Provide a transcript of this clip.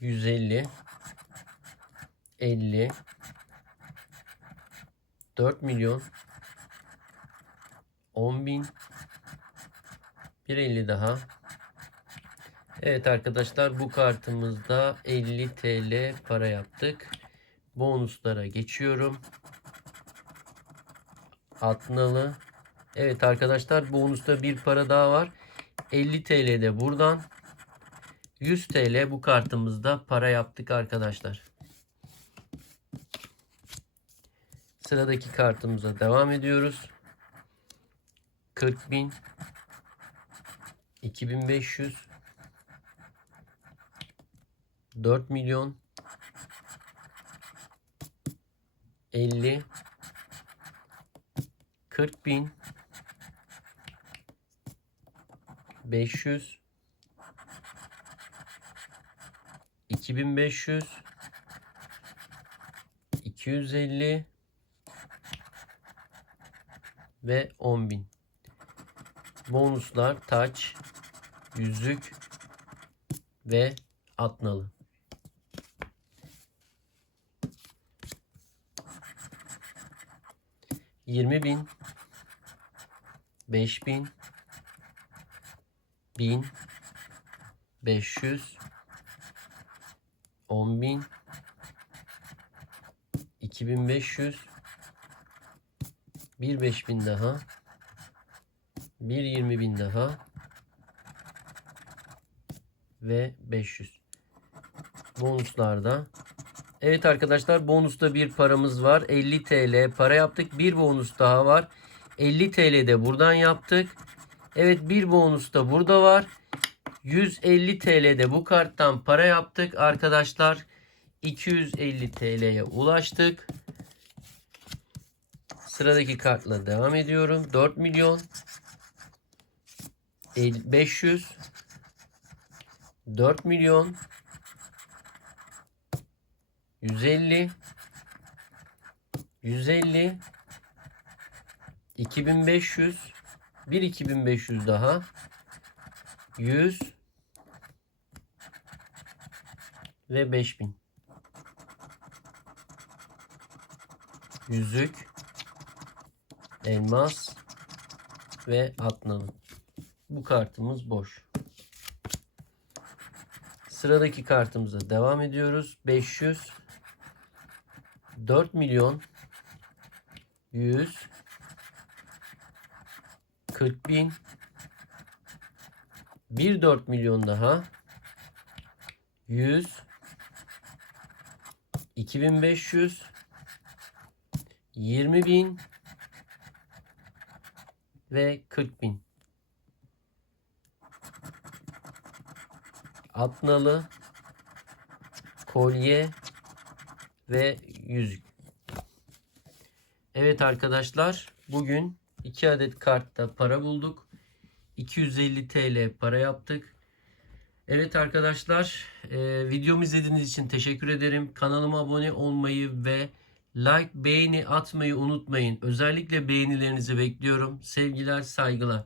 150 50 4 milyon 10 bin bir 50 daha Evet arkadaşlar bu kartımızda 50 TL para yaptık. Bonuslara geçiyorum. Atnalı. Evet arkadaşlar bonusta bir para daha var. 50 TL de buradan. 100 TL bu kartımızda para yaptık arkadaşlar. Sıradaki kartımıza devam ediyoruz. 40 bin 2500 4 milyon 50 40 bin 500 2500 250 ve 10.000 bonuslar taç yüzük ve atnalı. Yirmi bin, beş bin, bin, beş yüz, on bin, iki bin beş yüz, bir beş bin daha, bir yirmi bin daha ve 500. Bonuslarda. Evet arkadaşlar bonusta bir paramız var. 50 TL para yaptık. Bir bonus daha var. 50 TL de buradan yaptık. Evet bir bonus da burada var. 150 TL de bu karttan para yaptık arkadaşlar. 250 TL'ye ulaştık. Sıradaki kartla devam ediyorum. 4 milyon 50 500 4 milyon 150 150 2500 bir 2500 daha 100 ve 5000 yüzük elmas ve atnalı. Bu kartımız boş. Sıradaki kartımıza devam ediyoruz. 500 4 milyon 100 40 bin 1 4 milyon daha 100 2500 20 bin ve 40 bin. Atnalı, kolye ve yüzük. Evet arkadaşlar bugün 2 adet kartta para bulduk. 250 TL para yaptık. Evet arkadaşlar e, videomu izlediğiniz için teşekkür ederim. Kanalıma abone olmayı ve like beğeni atmayı unutmayın. Özellikle beğenilerinizi bekliyorum. Sevgiler saygılar.